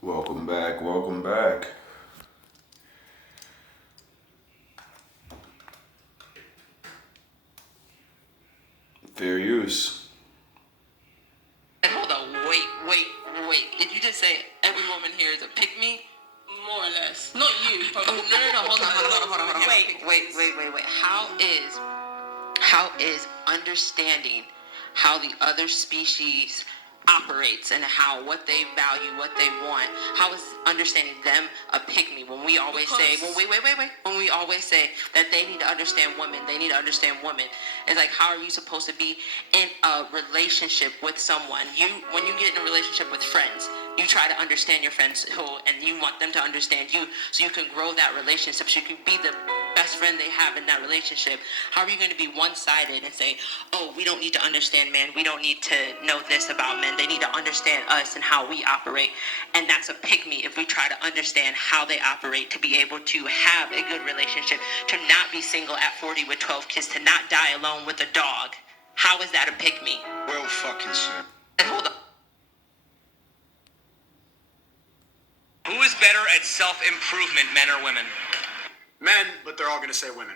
Welcome back, welcome back. Fair use. Hold on, wait. Did you just say every woman here is a pick me? More or less. Not you. Oh, no. Hold on. Wait. How is understanding how the other species operates and how what they value, what they want, how is understanding them a pick me when we always say, well, wait. When we always say that they need to understand women, it's like, how are you supposed to be in a relationship with someone? When you get in a relationship with friends, you try to understand your friends and you want them to understand you so you can grow that relationship, so you can be the best friend they have in that relationship. How are you going to be one-sided and say, oh, we don't need to understand men, we don't need to know this about men, they need to understand us and how we operate? And that's a pick me if we try to understand how they operate, to be able to have a good relationship, to not be single at 40 with 12 kids, to not die alone with a dog. How is that a pick me? Well fucking said. And hold on. Who is better at self-improvement, men or women? Men, but they're all gonna say women.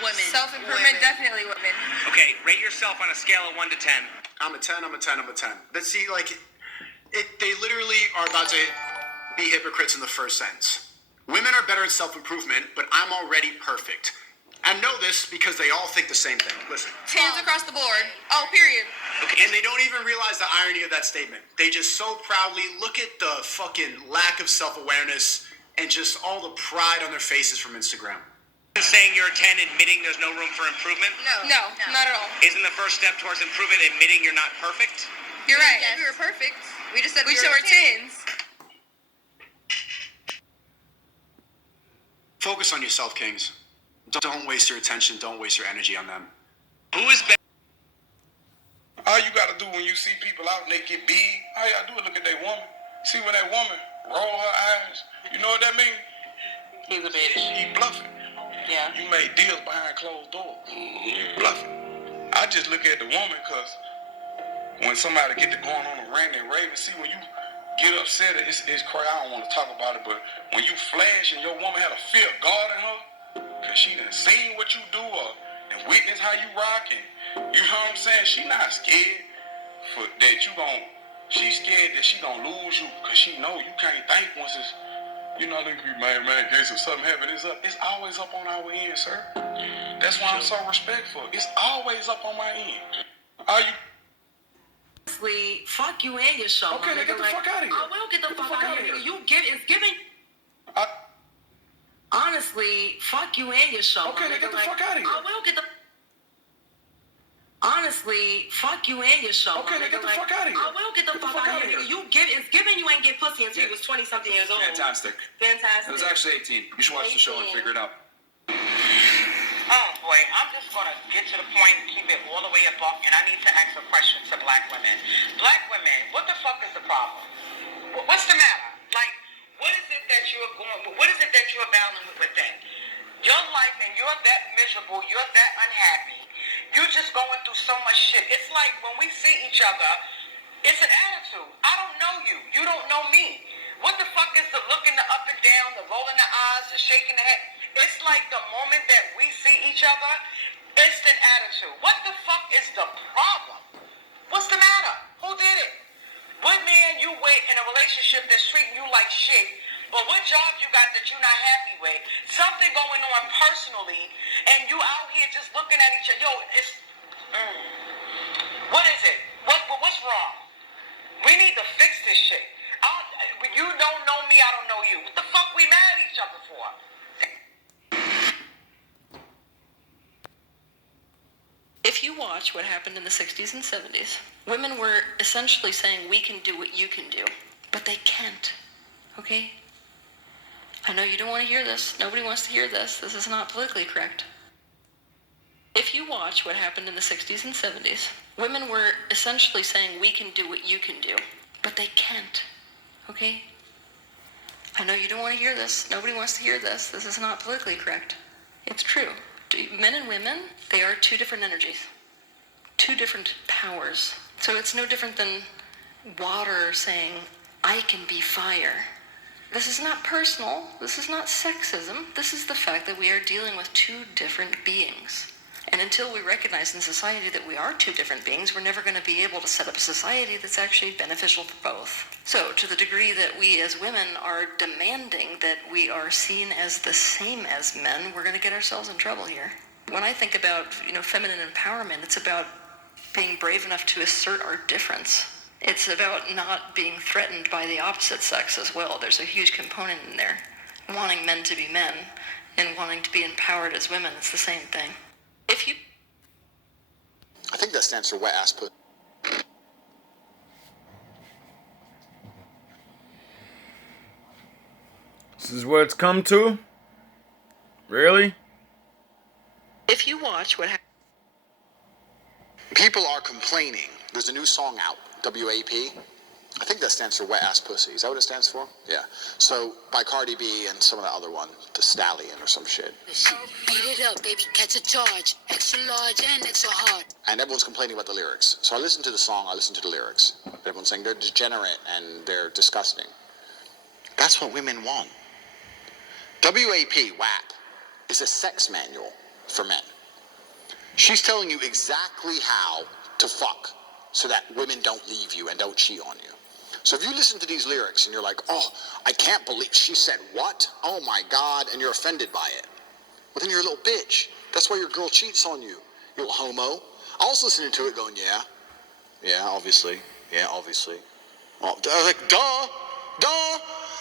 Women. Self-improvement, definitely women. Okay, rate yourself on a scale of 1 to 10. I'm a 10, I'm a 10, I'm a 10. But see, like, they literally are about to be hypocrites in the first sentence. Women are better at self-improvement, but I'm already perfect. I know this because they all think the same thing. Listen. Hands across the board. Oh, period. Okay, and they don't even realize the irony of that statement. They just so proudly look at the fucking lack of self-awareness and just all the pride on their faces from Instagram. Saying you're a 10, admitting there's no room for improvement? No, not at all. Isn't the first step towards improvement admitting you're not perfect? You're right. Yes. If we were perfect, we just said We we said were we're tens. Focus on yourself, kings. Don't waste your attention, don't waste your energy on them. Who is better? All you gotta do when you see people out and they get big, all you gotta do is look at that woman. See when that woman roll her eyes, you know what that means? He's a bitch. He bluffing. Yeah. You made deals behind closed doors. You bluffing. I just look at the woman because when somebody get to going on a rant and raving, see when you get upset, it's crazy. I don't want to talk about it, but when you flash and your woman had a fear of God in her, because she done seen what you do and witness how you rock, and you know what I'm saying? She not scared for that she's scared that she gonna lose you because she know you can't think once it's, you know, they be man, in case if something happen, it's up. It's always up on our end, sir. That's why I'm so respectful. It's always up on my end. Are you? Honestly, fuck you and your show. Okay, then get the fuck out of here. I will get the fuck out of here. It's giving. I, Honestly, fuck you and your show. Okay, then get the fuck out of here. I will get the. Honestly, fuck you and your show. Okay, then get the fuck out of here. I will get the fuck out of here. It's giving you ain't get pussy until you was 20-something years old. Fantastic. It was actually 18. You should watch the show and figure it out. Oh boy, I'm just gonna get to the point and keep it all the way above, and I need to ask a question to black women. Black women, what the fuck is the problem? What's the matter? Like, what is it that you're battling with that? Your life and you're that miserable, you're that unhappy, you're just going through so much shit. It's like when we see each other, it's an attitude. I don't know you, you don't know me. What the fuck is the looking the up and down, the rolling the eyes, the shaking the head? It's like the moment that we see each other, instant attitude. What the fuck is the problem? What's the matter? Who did it? What man you with in a relationship that's treating you like shit, but what job you got that you're not happy with? Something going on personally, and you out here just looking at each other. Yo, what is it? What's wrong? We need to fix this shit. You don't know me, I don't know you. What the fuck we mad at each other for? If you watch what happened in the 60s and 70s, women were essentially saying, we can do what you can do, but they can't, okay? I know you don't want to hear this. Nobody wants to hear this. This is not politically correct. If you watch what happened in the 60s and 70s, women were essentially saying, we can do what you can do, but they can't, okay? I know you don't want to hear this. Nobody wants to hear this. This is not politically correct. It's true. Men and women, they are two different energies, two different powers. So it's no different than water saying, I can be fire. This is not personal. This is not sexism. This is the fact that we are dealing with two different beings. And until we recognize in society that we are two different beings, we're never going to be able to set up a society that's actually beneficial for both. So, to the degree that we as women are demanding that we are seen as the same as men, we're going to get ourselves in trouble here. When I think about, feminine empowerment, it's about being brave enough to assert our difference. It's about not being threatened by the opposite sex as well. There's a huge component in there. Wanting men to be men and wanting to be empowered as women, it's the same thing. I think that stands for wet ass pussy. This is what it's come to? Really? If you watch what happens... People are complaining. There's a new song out, WAP. I think that stands for wet ass pussy. Is that what it stands for? Yeah. So, by Cardi B and some of the other one, the Stallion or some shit. Beat it up, baby, catch a charge. Extra large and extra hard. And everyone's complaining about the lyrics. So I listened to the song, I listened to the lyrics. Everyone's saying they're degenerate and they're disgusting. That's what women want. WAP, is a sex manual for men. She's telling you exactly how to fuck so that women don't leave you and don't cheat on you. So if you listen to these lyrics and you're like, oh, I can't believe she said what? Oh my God, and you're offended by it. Well, then you're a little bitch. That's why your girl cheats on you, you little homo. I was listening to it going, yeah, obviously. Well, like, duh,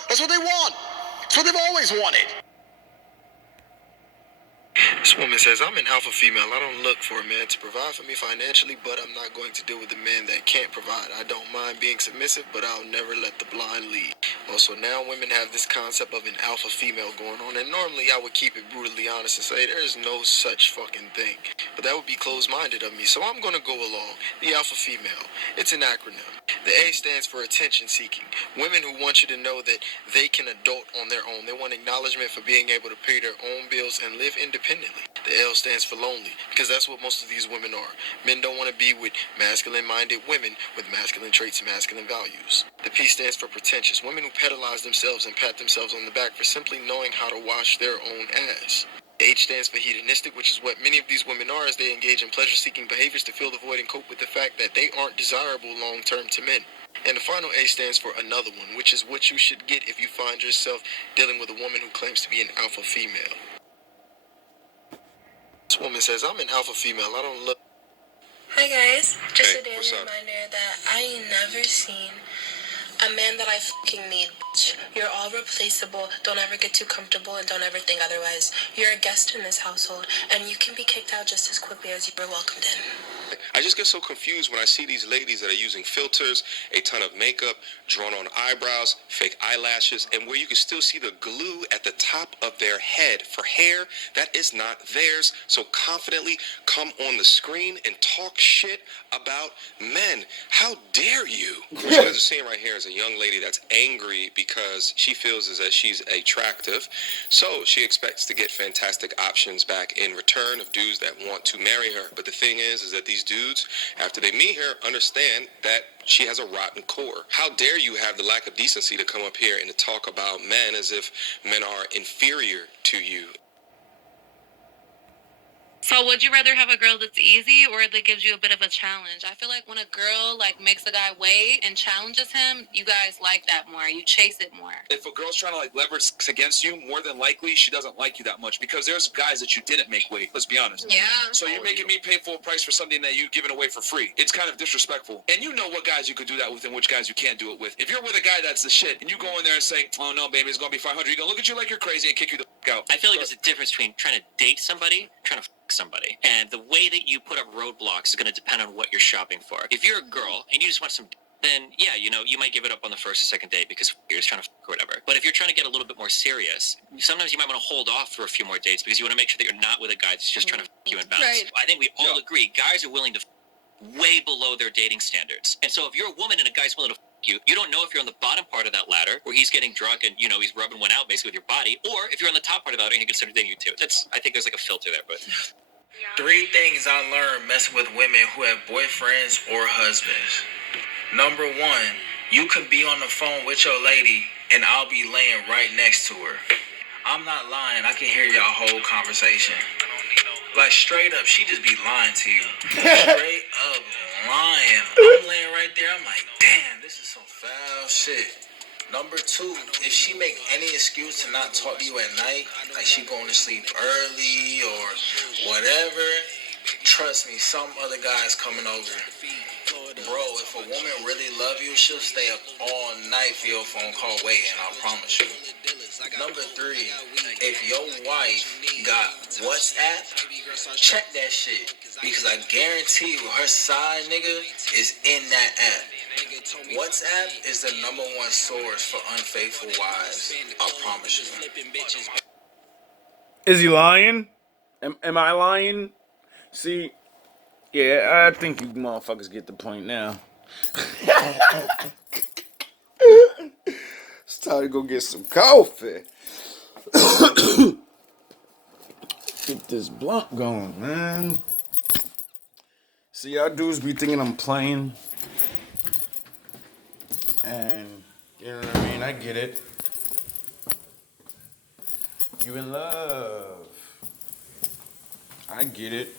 that's what they want. That's what they've always wanted. This woman says, I'm an alpha female. I don't look for a man to provide for me financially, but I'm not going to deal with a man that can't provide. I don't mind being submissive, but I'll never let the blind lead. Also, now women have this concept of an alpha female going on, and normally I would keep it brutally honest and say there is no such fucking thing. But that would be closed-minded of me, so I'm going to go along. The alpha female. It's an acronym. The A stands for attention seeking. Women who want you to know that they can adult on their own. They want acknowledgement for being able to pay their own bills and live independently. The L stands for lonely, because that's what most of these women are. Men don't want to be with masculine-minded women with masculine traits and masculine values. The P stands for pretentious. Women who pedalize themselves and pat themselves on the back for simply knowing how to wash their own ass. The H stands for hedonistic, which is what many of these women are as they engage in pleasure-seeking behaviors to fill the void and cope with the fact that they aren't desirable long-term to men. And the final A stands for another one, which is what you should get if you find yourself dealing with a woman who claims to be an alpha female. This woman says, I'm an alpha female. I don't look... Hi guys, just a daily reminder that I ain't never seen a man that I fucking need. You're all replaceable. Don't ever get too comfortable and don't ever think otherwise. You're a guest in this household and you can be kicked out just as quickly as you were welcomed in. I just get so confused when I see these ladies that are using filters, a ton of makeup, drawn on eyebrows, fake eyelashes, and where you can still see the glue at the top of their head for hair that is not theirs. So confidently come on the screen and talk shit about men. How dare you? What you guys are seeing right here is a young lady that's angry because she feels as that she's attractive. So she expects to get fantastic options back in return of dudes that want to marry her. But the thing is that these dudes, after they meet her, understand that she has a rotten core. How dare you have the lack of decency to come up here and to talk about men as if men are inferior to you? So would you rather have a girl that's easy or that gives you a bit of a challenge? I feel like when a girl makes a guy wait and challenges him, you guys like that more. You chase it more. If a girl's trying to leverage against you, more than likely she doesn't like you that much because there's guys that you didn't make wait. Let's be honest. Yeah. So you're making me pay full price for something that you've given away for free. It's kind of disrespectful. And you know what guys you could do that with and which guys you can't do it with. If you're with a guy that's the shit and you go in there and say, oh no, baby, it's going to be 500, he's going to look at you like you're crazy and kick you the fuck out. I feel like there's a difference between trying to date somebody, trying to somebody, and the way that you put up roadblocks is going to depend on what you're shopping for. If you're a girl and you just want some, then yeah, you might give it up on the first or second date because you're just trying to or whatever. But if you're trying to get a little bit more serious, sometimes you might want to hold off for a few more dates because you want to make sure that you're not with a guy that's just trying to you in bounds. Right. I think we all agree guys are willing to way below their dating standards. And so if you're a woman and a guy's willing to you don't know if you're on the bottom part of that ladder where he's getting drunk and he's rubbing one out basically with your body, or if you're on the top part of the ladder and he considers dating you too. I think there's like a filter there, but 3 things I learned messing with women who have boyfriends or husbands. Number 1, You can be on the phone with your lady and I'll be laying right next to her. I'm not lying. I can hear y'all whole conversation. Like, straight up, she just be lying to you. Straight up lying. I'm laying right there. I'm like, damn, this is some foul shit. Number two, if she make any excuse to not talk to you at night, like she going to sleep early or whatever, trust me, some other guy's coming over. Bro, if a woman really love you, she'll stay up all night for your phone call waiting, I promise you. Number three, if your wife got WhatsApp, check that shit. Because I guarantee you, her side nigga is in that app. WhatsApp is the #1 source for unfaithful wives. I promise you. Is he lying? Am I lying? See, yeah, I think you motherfuckers get the point now. It's time to go get some coffee. Get this blunt going, man. See, y'all dudes be thinking I'm playing. And, you know what I mean? I get it. You in love. I get it.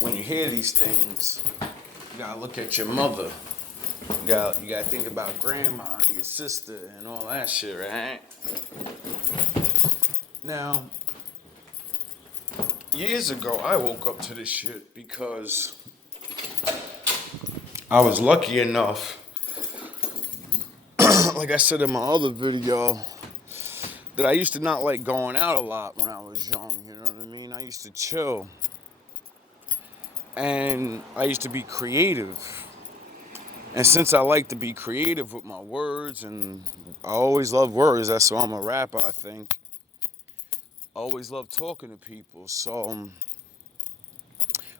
When you hear these things, you gotta look at your mother. You gotta think about grandma and your sister and all that shit, right? Now, years ago, I woke up to this shit because I was lucky enough, like I said in my other video, that I used to not like going out a lot when I was young, you know what I mean? I used to chill. And I used to be creative. And since I like to be creative with my words, and I always love words, that's why I'm a rapper, I think. I always love talking to people. So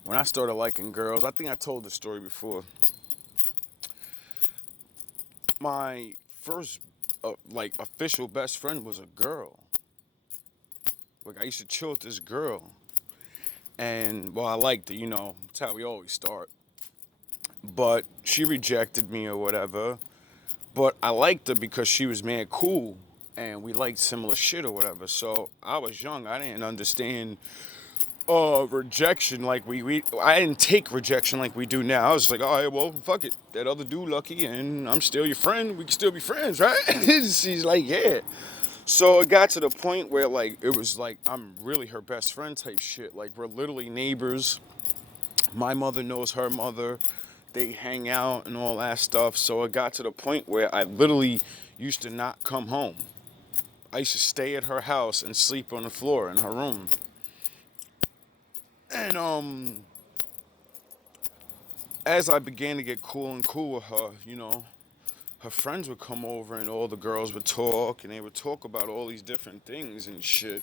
when I started liking girls, I think I told the story before. My first like official best friend was a girl. Like I used to chill with this girl. And, well, I liked it, you know, that's how we always start. But she rejected me or whatever. But I liked her because she was mad cool. And we liked similar shit or whatever. So I was young. I didn't understand rejection like I didn't take rejection like we do now. I was like, all right, well, fuck it. That other dude lucky and I'm still your friend. We can still be friends, right? She's like, yeah. So it got to the point where, like, it was like I'm really her best friend type shit. Like, we're literally neighbors. My mother knows her mother. They hang out and all that stuff. So it got to the point where I literally used to not come home. I used to stay at her house and sleep on the floor in her room. And, as I began to get cool with her, you know, her friends would come over and all the girls would talk and they would talk about all these different things and shit.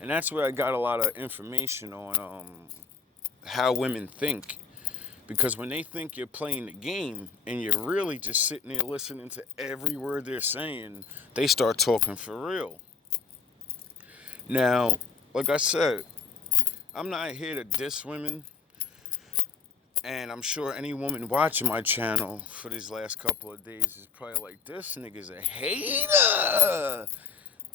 And that's where I got a lot of information on how women think. Because when they think you're playing the game and you're really just sitting there listening to every word they're saying, they start talking for real. Now, like I said, I'm not here to diss women. And I'm sure any woman watching my channel for these last couple of days is probably like, this nigga's a hater.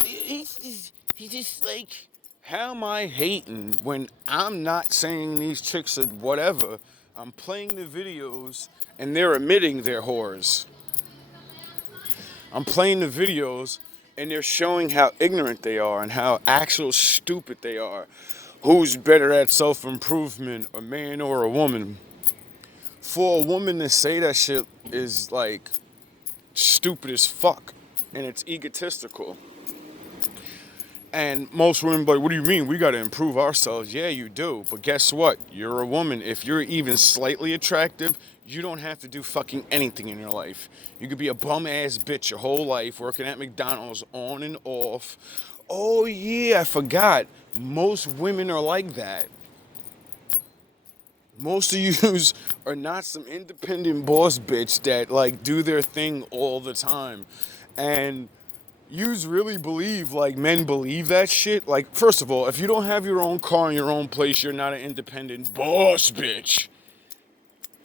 He's just like, how am I hating when I'm not saying these chicks are whatever? I'm playing the videos and they're admitting they're whores. I'm playing the videos and they're showing how ignorant they are and how actual stupid they are. Who's better at self-improvement, a man or a woman? For a woman to say that shit is like stupid as fuck and it's egotistical. And most women be like, what do you mean? We gotta improve ourselves. Yeah, you do. But guess what? You're a woman. If you're even slightly attractive, you don't have to do fucking anything in your life. You could be a bum ass bitch your whole life, working at McDonald's on and off. Oh yeah, I forgot. Most women are like that. Most of yous are not some independent boss bitch that like do their thing all the time. And yous really believe like men believe that shit? Like, first of all, if you don't have your own car in your own place, you're not an independent boss bitch.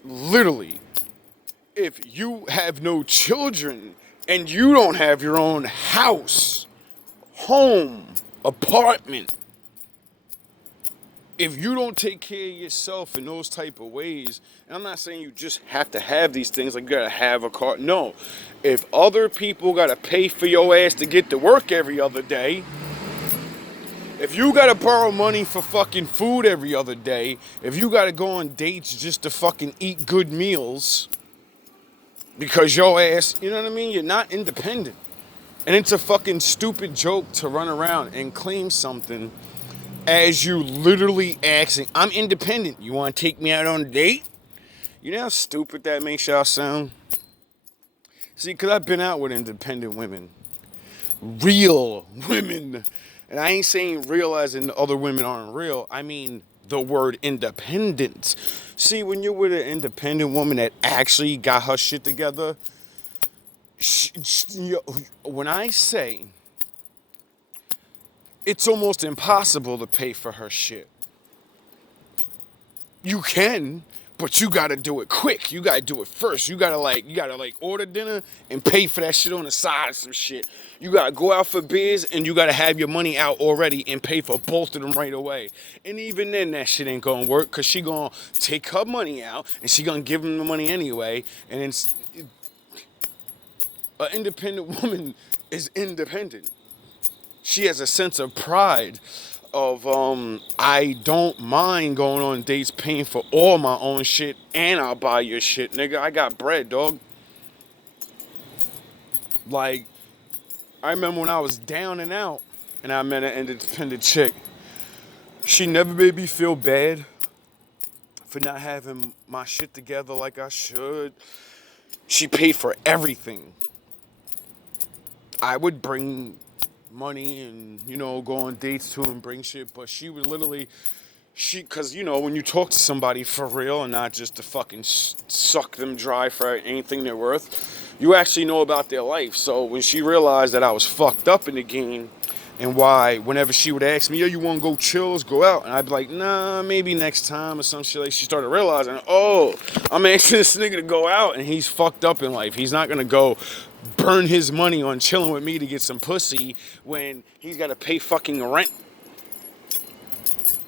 Literally. if you have no children and you don't have your own house, home, apartment, if you don't take care of yourself in those type of ways, and I'm not saying you just have to have these things, like you gotta have a car. No. If other people gotta pay for your ass to get to work every other day, if you gotta borrow money for fucking food every other day, if you gotta go on dates just to fucking eat good meals, because your ass, you know what I mean? You're not independent. And it's a fucking stupid joke to run around and claim something as you literally asking, I'm independent. You want to take me out on a date? You know how stupid that makes y'all sound? See, because I've been out with independent women. Real women. And I ain't saying real as in other women aren't real. I mean the word independent. See, when you're with an independent woman that actually got her shit together, when I say it's almost impossible to pay for her shit. You can, but you gotta do it quick. You gotta do it first. You gotta order dinner and pay for that shit on the side of some shit. You gotta go out for beers and you gotta have your money out already and pay for both of them right away. And even then that shit ain't gonna work because she gonna take her money out and she gonna give him the money anyway. And then an independent woman is independent. She has a sense of pride of, I don't mind going on dates paying for all my own shit and I'll buy your shit, nigga. I got bread, dog. Like, I remember when I was down and out and I met an independent chick. She never made me feel bad for not having my shit together like I should. She paid for everything. I would bring money and, you know, go on dates too and bring shit, but she would literally, because, you know, when you talk to somebody for real and not just to fucking suck them dry for anything they're worth, you actually know about their life. So when she realized that I was fucked up in the game and why whenever she would ask me, yo, you want to go chill, let's go out, and I'd be like, nah, maybe next time or some shit, like she started realizing, oh, I'm asking this nigga to go out and he's fucked up in life. He's not gonna go burn his money on chilling with me to get some pussy when he's got to pay fucking rent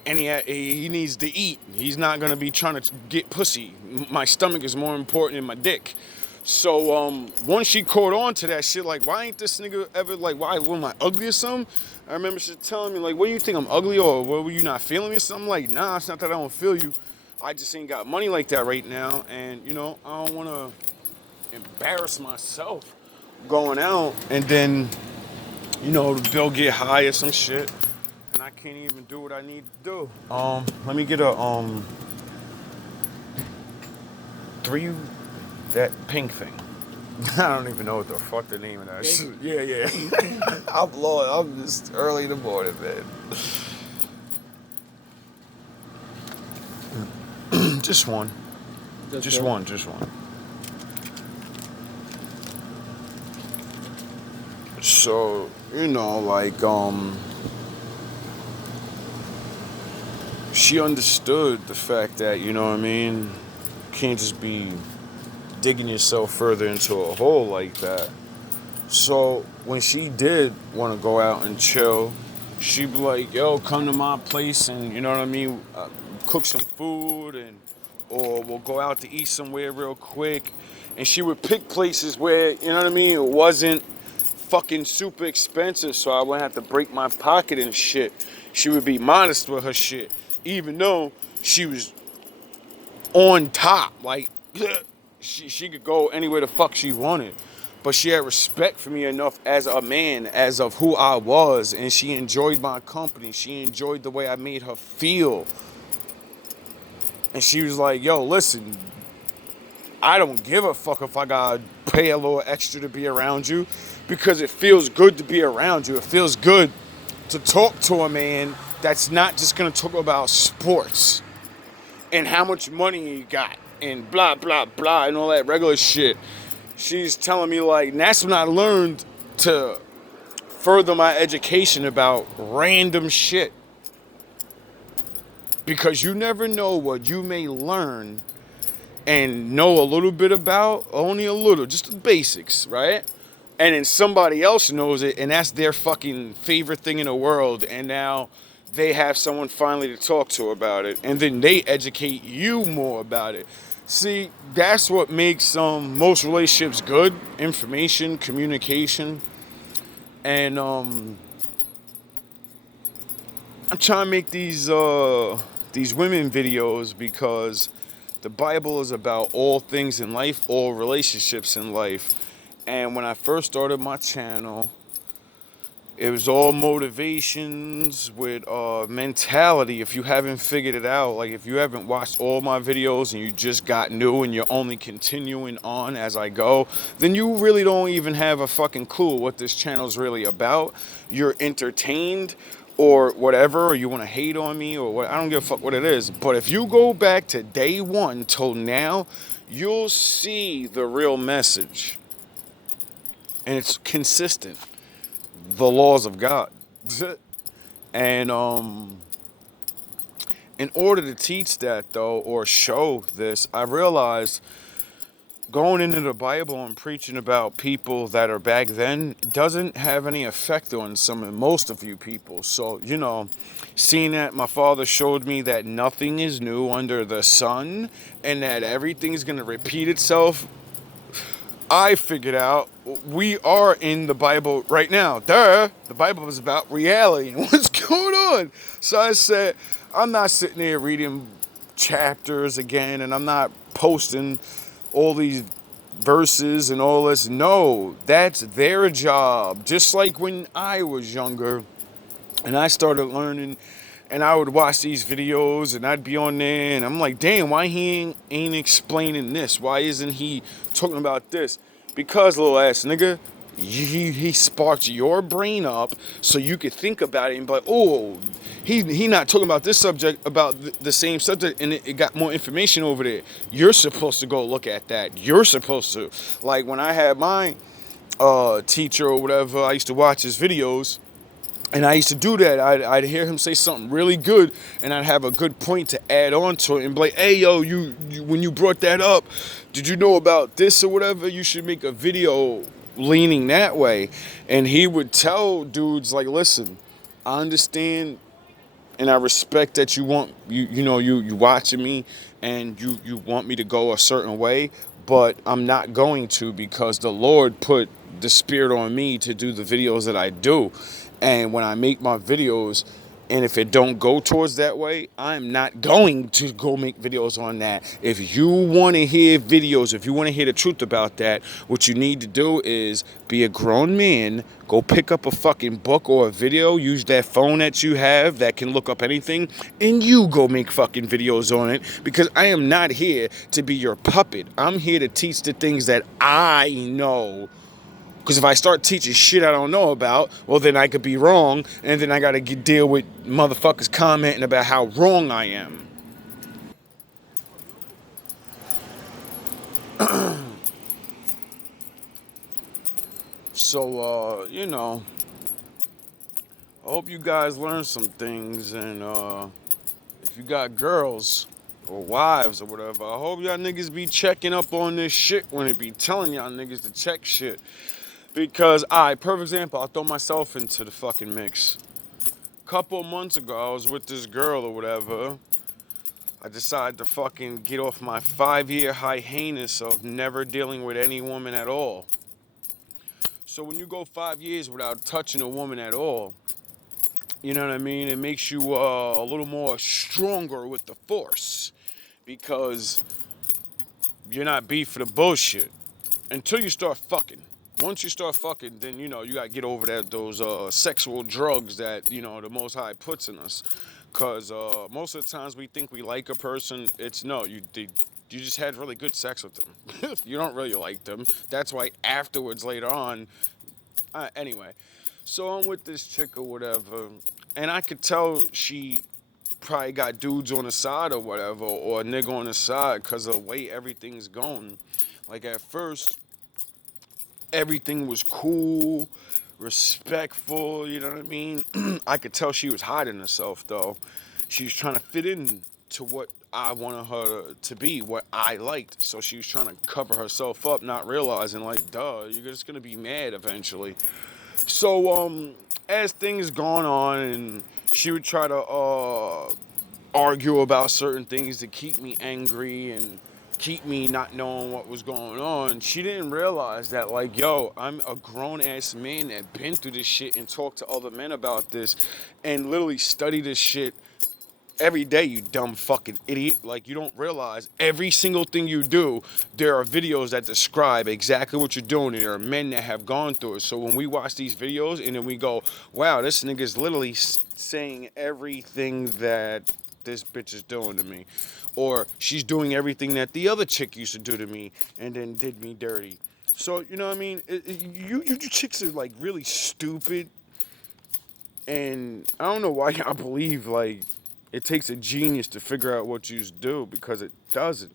and he needs to eat. He's not going to be trying to get pussy. My stomach is more important than my dick. So once she caught on to that shit, like, why ain't this nigga ever, like, why, am I ugly or something? I remember she telling me, like, what do you think, I'm ugly, or what, were you not feeling me or something? Like, nah, it's not that I don't feel you. I just ain't got money like that right now, and, you know, I don't want to embarrass myself going out, and then, you know, the bill get high or some shit, and I can't even do what I need to do. Let me get a, that pink thing. I don't even know what the fuck the name of that shit. Yeah. I'm lost. I'm just early in the morning, man. Just one. Just one. So, you know, like, she understood the fact that, you know what I mean, you can't just be digging yourself further into a hole like that. So, when she did want to go out and chill, she'd be like, yo, come to my place and, you know what I mean, cook some food, and or we'll go out to eat somewhere real quick. And she would pick places where, you know what I mean, it wasn't fucking super expensive, so I wouldn't have to break my pocket and shit. She would be modest with her shit, even though she was on top. Like, she could go anywhere the fuck she wanted, but she had respect for me enough as a man, as of who I was, and she enjoyed my company. She enjoyed the way I made her feel. And she was like, yo, listen, I don't give a fuck if I gotta pay a little extra to be around you, because it feels good to be around you. It feels good to talk to a man that's not just gonna talk about sports and how much money you got and blah, blah, blah, and all that regular shit. She's telling me, like, and that's when I learned to further my education about random shit. Because you never know what you may learn and know a little bit about, only a little, just the basics, right? And then somebody else knows it, and that's their fucking favorite thing in the world, and now they have someone finally to talk to about it, and then they educate you more about it. See, that's what makes most relationships good: information, communication, and I'm trying to make these women videos because the Bible is about all things in life, all relationships in life. And when I first started my channel, it was all motivations with mentality. If you haven't figured it out, like if you haven't watched all my videos and you just got new and you're only continuing on as I go, then you really don't even have a fucking clue what this channel is really about. You're entertained or whatever, or you want to hate on me or what, I don't give a fuck what it is. But if you go back to day one till now, you'll see the real message. And it's consistent. The laws of God. And in order to teach that though, or show this, I realized going into the Bible and preaching about people that are back then doesn't have any effect on most of you people. So, you know, seeing that my father showed me that nothing is new under the sun and that everything's going to repeat itself, I figured out we are in the Bible right now. The Bible is about reality and what's going on. So I said, I'm not sitting there reading chapters again, and I'm not posting all these verses and all this. No, that's their job. Just like when I was younger and I started learning, and I would watch these videos and I'd be on there and I'm like, damn, why he ain't explaining this? Why isn't he talking about this? Because, little ass nigga, he sparked your brain up so you could think about it and be like, oh, he not talking about this subject, about the same subject, and it got more information over there. You're supposed to go look at that. You're supposed to. Like when I had my teacher or whatever, I used to watch his videos. And I used to do that. I'd hear him say something really good, and I'd have a good point to add on to it and be like, hey, yo, you when you brought that up, did you know about this or whatever? You should make a video leaning that way. And he would tell dudes, like, listen, I understand and I respect that you want, you watching me and you want me to go a certain way, but I'm not going to, because the Lord put the spirit on me to do the videos that I do. And when I make my videos, and if it don't go towards that way, I'm not going to go make videos on that. If you want to hear videos, if you want to hear the truth about that, what you need to do is be a grown man, go pick up a fucking book or a video, use that phone that you have that can look up anything, and you go make fucking videos on it, because I am not here to be your puppet. I'm here to teach the things that I know. Because if I start teaching shit I don't know about, well, then I could be wrong, and then I got to deal with motherfuckers commenting about how wrong I am. So, you know, I hope you guys learn some things, and if you got girls or wives or whatever, I hope y'all niggas be checking up on this shit when it be telling y'all niggas to check shit. Because, perfect example, I'll throw myself into the fucking mix. A couple of months ago, I was with this girl or whatever. I decided to fucking get off my 5-year hiatus of never dealing with any woman at all. So when you go 5 years without touching a woman at all, you know what I mean? It makes you a little more stronger with the force. Because you're not beat for the bullshit. Until you start fucking. Once you start fucking, then, you know, you got to get over those sexual drugs that, you know, the Most High puts in us. Because most of the times we think we like a person, it's no, you just had really good sex with them. You don't really like them. That's why afterwards, later on, anyway. So I'm with this chick or whatever, and I could tell she probably got dudes on the side or whatever, or a nigga on the side, because of the way everything's going. Like at first, everything was cool, respectful, you know what I mean? I could tell she was hiding herself, though. She was trying to fit in to what I wanted her to be, what I liked. So she was trying to cover herself up, not realizing, like, duh, you're just gonna be mad eventually. So, as things gone on, and she would try to argue about certain things to keep me angry and keep me not knowing what was going on, she didn't realize that, like, yo, I'm a grown-ass man that been through this shit and talked to other men about this and literally study this shit every day, you dumb fucking idiot. Like, you don't realize every single thing you do, there are videos that describe exactly what you're doing, and there are men that have gone through it. So when we watch these videos and then we go, wow, this nigga's literally saying everything that this bitch is doing to me, or she's doing everything that the other chick used to do to me and then did me dirty. So, you know what I mean? You chicks are, like, really stupid, and I don't know why y'all believe, like, it takes a genius to figure out what you do, because it doesn't.